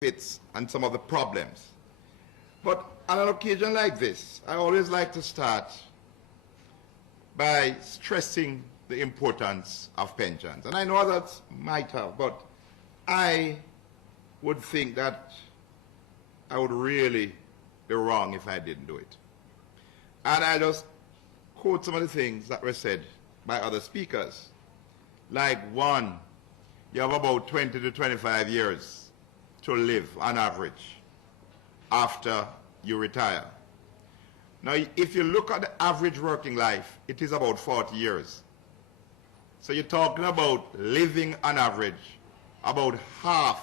benefits and some of the problems. But on an occasion like this, I always like to start by stressing the importance of pensions. And I know others might have, but I would think that I would really be wrong if I didn't do it. And I just quote some of the things that were said by other speakers. Like one, you have about 20 to 25 years to live on average after you retire. Now, if you look at the average working life, it is about 40 years. So you're talking about living on average about half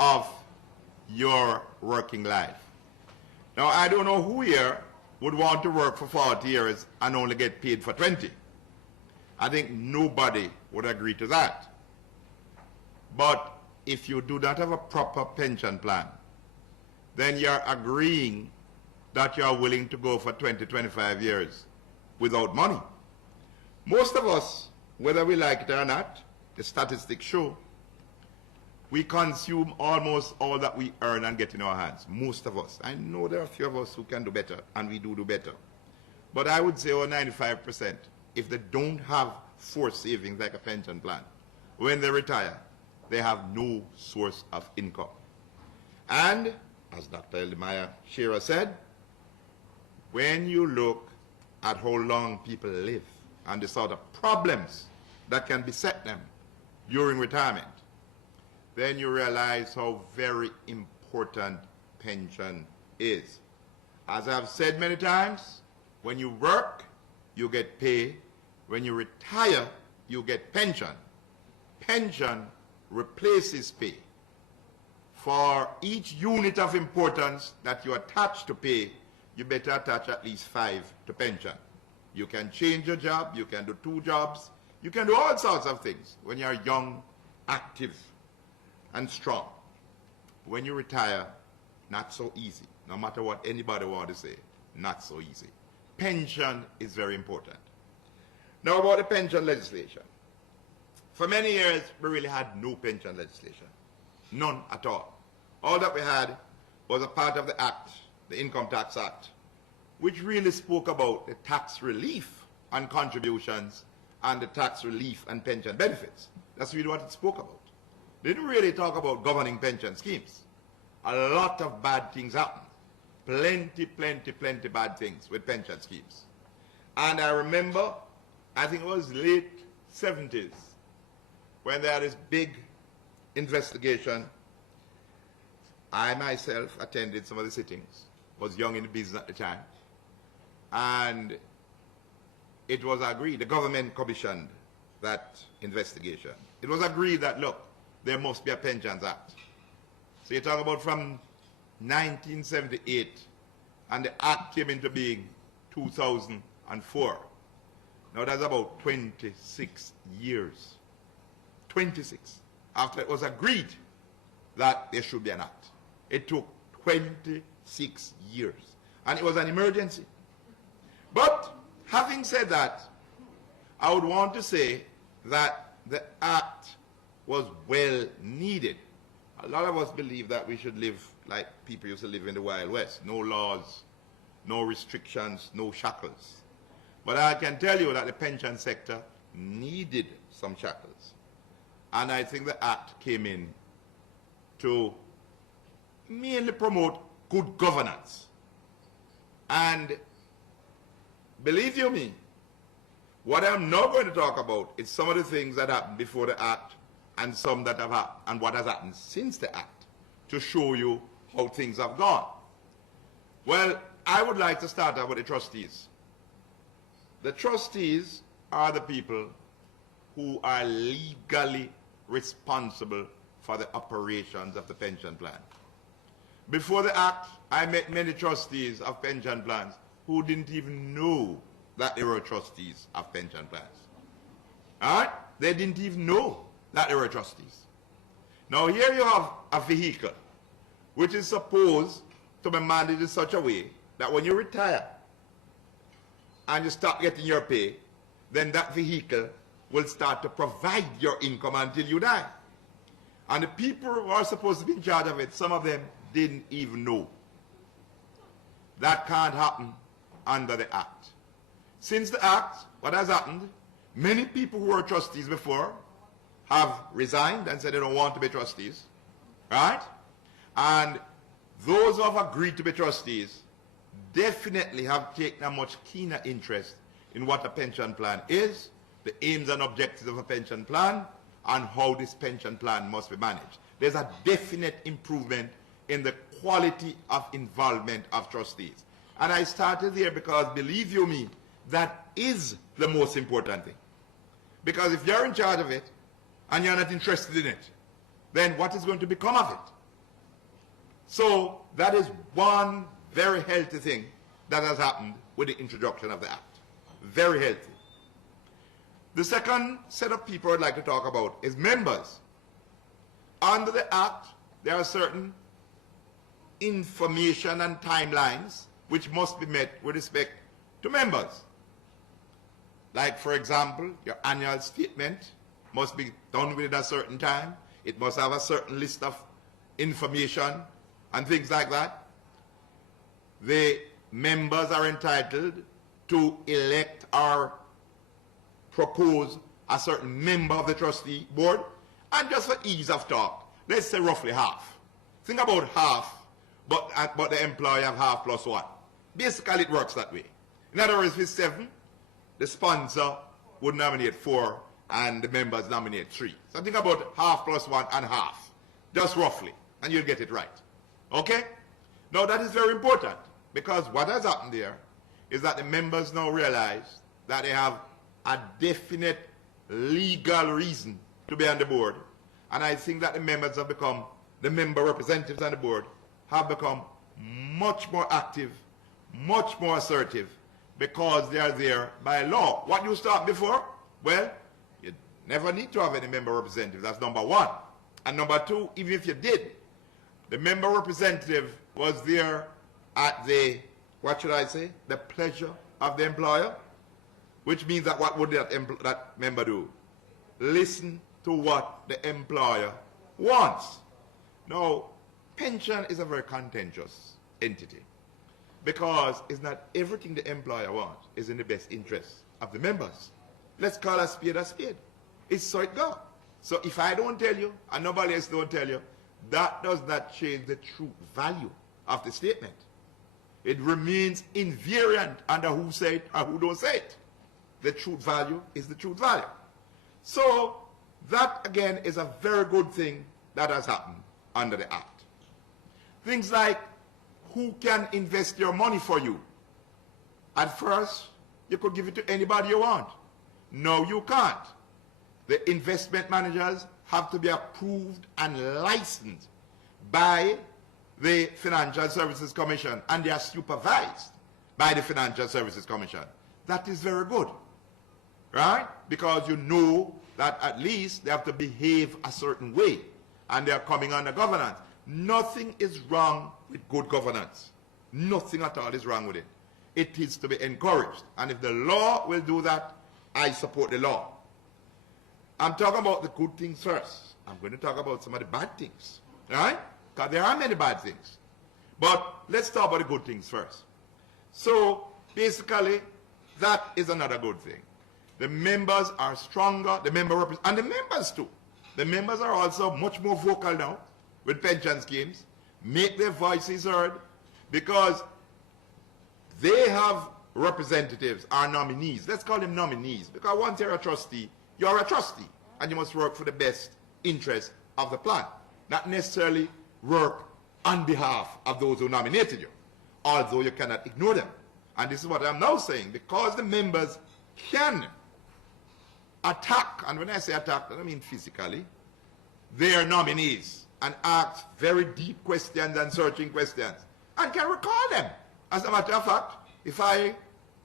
of your working life. Now, I don't know who here would want to work for 40 years and only get paid for 20. I think nobody would agree to that. But if you do not have a proper pension plan, then you're agreeing that you're willing to go for 20, 25 years without money. Most of us, whether we like it or not, the statistics show, we consume almost all that we earn and get in our hands. Most of us. I know there are a few of us who can do better, and we do better. But I would say over 95%, if they don't have forced savings like a pension plan, when they retire, they have no source of income. And, as Dr. Eldemaya Shearer said, when you look at how long people live and the sort of problems that can beset them during retirement, then you realize how very important pension is. As I've said many times, when you work, you get pay. When you retire, you get pension. Pension replaces pay. For each unit of importance that you attach to pay, you better attach at least 5 to pension. You can change your job, you can do 2 jobs, you can do all sorts of things when you're young, active, and strong. When you retire, not so easy. No matter what anybody wants to say, not so easy. Pension is very important. Now about the pension legislation. For many years, we really had no pension legislation. None at all. All that we had was a part of the Act, the Income Tax Act, which really spoke about the tax relief on contributions and the tax relief and pension benefits. That's really what it spoke about. They didn't really talk about governing pension schemes. A lot of bad things happened. Plenty bad things with pension schemes. And I remember, I think it was late 70s, when they had this big investigation. I myself attended some of the sittings, was young in the business at the time, and it was agreed, the government commissioned that investigation. It was agreed that, look, there must be a Pensions Act. So you're talking about from 1978, and the Act came into being 2004. Now that's about 26 years. 26. After it was agreed that there should be an act. It took 26 years. And it was an emergency. But having said that, I would want to say that the act was well needed. A lot of us believe that we should live like people used to live in the Wild West. No laws, no restrictions, no shackles. But I can tell you that the pension sector needed some shackles. And I think the act came in to mainly promote good governance. And believe you me, what I'm not going to talk about is some of the things that happened before the act and some that have happened and what has happened since the act, to show you how things have gone. Well, I would like to start out with the trustees. The trustees are the people who are legally responsible for the operations of the pension plan. Before the act, I met many trustees of pension plans who didn't even know that they were trustees of pension plans. All right? They didn't even know that they were trustees. Now here you have a vehicle which is supposed to be managed in such a way that when you retire and you start getting your pay, then that vehicle will start to provide your income until you die. And the people who are supposed to be in charge of it, some of them didn't even know. That can't happen under the Act. Since the Act, what has happened? Many people who were trustees before have resigned and said they don't want to be trustees, right? And those who have agreed to be trustees definitely have taken a much keener interest in what a pension plan is, the aims and objectives of a pension plan, and how this pension plan must be managed. There's a definite improvement in the quality of involvement of trustees. And I started there because, believe you me, that is the most important thing. Because if you're in charge of it and you're not interested in it, then what is going to become of it? So that is one very healthy thing that has happened with the introduction of the Act. Very healthy. The second set of people I'd like to talk about is members. Under the Act, there are certain information and timelines which must be met with respect to members. Like, for example, your annual statement must be done within a certain time. It must have a certain list of information and things like that. The members are entitled to elect or propose a certain member of the trustee board. And just for ease of talk, let's say roughly half. Think about half, but the employer have half plus one. Basically, it works that way. In other words, if it's 7, the sponsor would nominate 4, and the members nominate 3. So think about half plus 1 and half, just roughly, and you'll get it right. Okay? Now, that is very important, because what has happened there is that the members now realize that they have a definite legal reason to be on the board, and I think that the members have become, the member representatives on the board have become much more active, much more assertive, because they are there by law. What you start before? Well, you never need to have any member representative. That's number one. And number two, even if you did, the member representative was there at the, what should I say, the pleasure of the employer, which means that what would that member do? Listen to what the employer wants. Now, pension is a very contentious entity, because it's not everything the employer wants is in the best interest of the members. Let's call a spade a spade. It's so it goes. So if I don't tell you and nobody else don't tell you, that does not change the true value of the statement. It remains invariant under who say it or who don't say it. The truth value is the truth value. So that again is a very good thing that has happened under the Act. Things like who can invest your money for you. At first, you could give it to anybody you want. No, you can't. The investment managers have to be approved and licensed by the Financial Services Commission, and they are supervised by the Financial Services Commission. That is very good, right? Because you know that at least they have to behave a certain way, and they are coming under governance. Nothing is wrong with good governance. Nothing at all is wrong with it. It is to be encouraged. And if the law will do that, I support the law. I'm talking about the good things first. I'm going to talk about some of the bad things, right? Because there are many bad things. But let's talk about the good things first. So basically, that is another good thing. The members are stronger, and the members too. The members are also much more vocal now with pension schemes, make their voices heard, because they have representatives, or nominees. Let's call them nominees, because once you're a trustee, you're a trustee, and you must work for the best interest of the plan, not necessarily work on behalf of those who nominated you, although you cannot ignore them. And this is what I'm now saying, because the members can attack, and when I say attack, I don't mean physically, their nominees, and ask very deep questions and searching questions, and can recall them. As a matter of fact, if I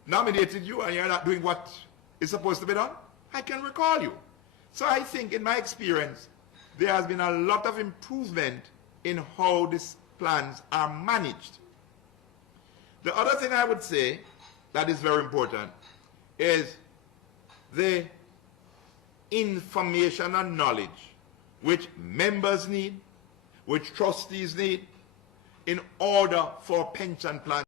nominated you and you're not doing what is supposed to be done, I can recall you. So I think, in my experience, there has been a lot of improvement in how these plans are managed. The other thing I would say that is very important is the information and knowledge which members need, which trustees need, in order for pension plan